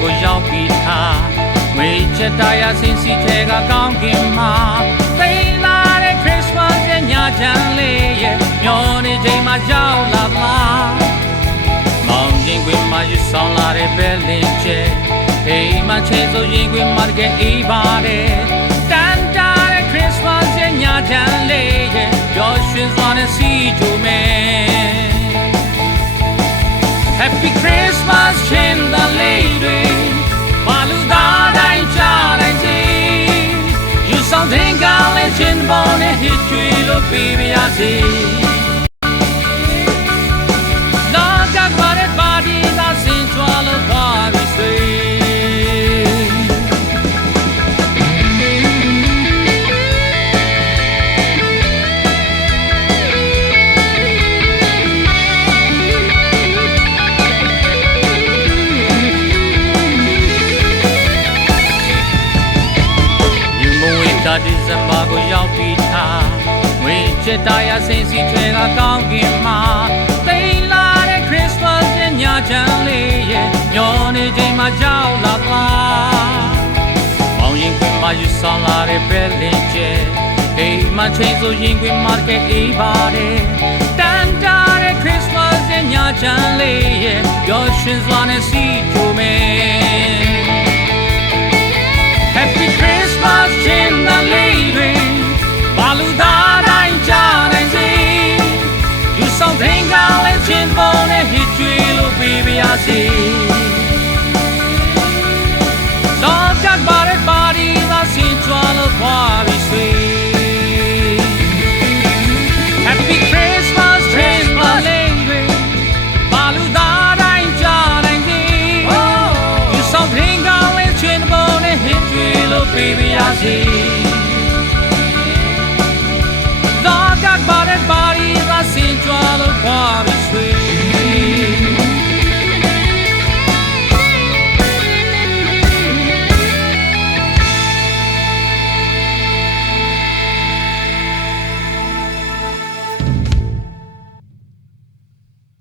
ကိုရောက်ပြီးထားဝေးချက်တရားစင်စီထဲကကောင်းကင်မှာသိလာတဲ့ Christmas ရဲ့ညချမ်းလေးရဲ့မျောနေချိန်မှာရောက်လာလားမောင်ရင်ခွင်မှာယူဆောင်လာတဲ့ဘယ်လင်းချက်ဟေးမချေဆိုရင်ခွင်မှာကအေးပါတယ်တန်တာတဲ့ Christmas ရဲ့ညချမ်းလေးရဲ့ပျော်ရွှင်စွာနဲ့စီကြိုမယ် Happy Christmas ချင်းတန်လေးတွေဘာလူသားတိုင်းချတိုင်းစီယူဆောင်တဲ့ကောင်းလေးချင်းပေါ်နဲ့ဟစ်ကြွေလို့ပြီးပါရစေလာကြပါတဲ့ပါတီသာစင်ကြွားလို့ပါပြီဆွေဒီဇင်ဘာကိုရောက်ပြီးထားငွေချစ်တရားစင်စီထွေကကောင်းကင်မှာသိလာတဲ့ Christmas ရဲ့ညချမ်းလေးရဲ့မျောနေချိန်မှာရောက်လာလားမောင်ရင်ခွင်မှာယူဆောင်လာတဲ့ဘယ်လင်းချက်အိမ်မှာချိန်ဆိုရင်ခွင်မှာကအေးပါတယ်တန်တာတဲ့ Christmas ရဲ့ညချမ်းလေးရဲ့ပျော်ရွှင်စွာနဲ့စီကြိုမယ် Happy Christmas ချင်းတန်လေးတွေဘာလူသားတိုင်းချတိုင်းစီယူဆောင်တဲ့ကောင်းလေးချင်းပေါ်နဲ့ဟစ်ကြွေလို့ပြီးပါရစေတော့ကြပါတဲ့ပါတီသာစင်ကြွားလို့ပါပြီဆွေ Happy Christmas ချင်းတန်လေးတွေဘာလူသားတိုင်းချတိုင်းစီယူဆောင်တဲ့ကောင်းလေးချင်းပေါ်နဲ့ဟစ်ကြွေလို့ပြီးပါရစေတော့ကြပါတဲ့ပါတီသာစင်ကြွားလို့ပါပြီ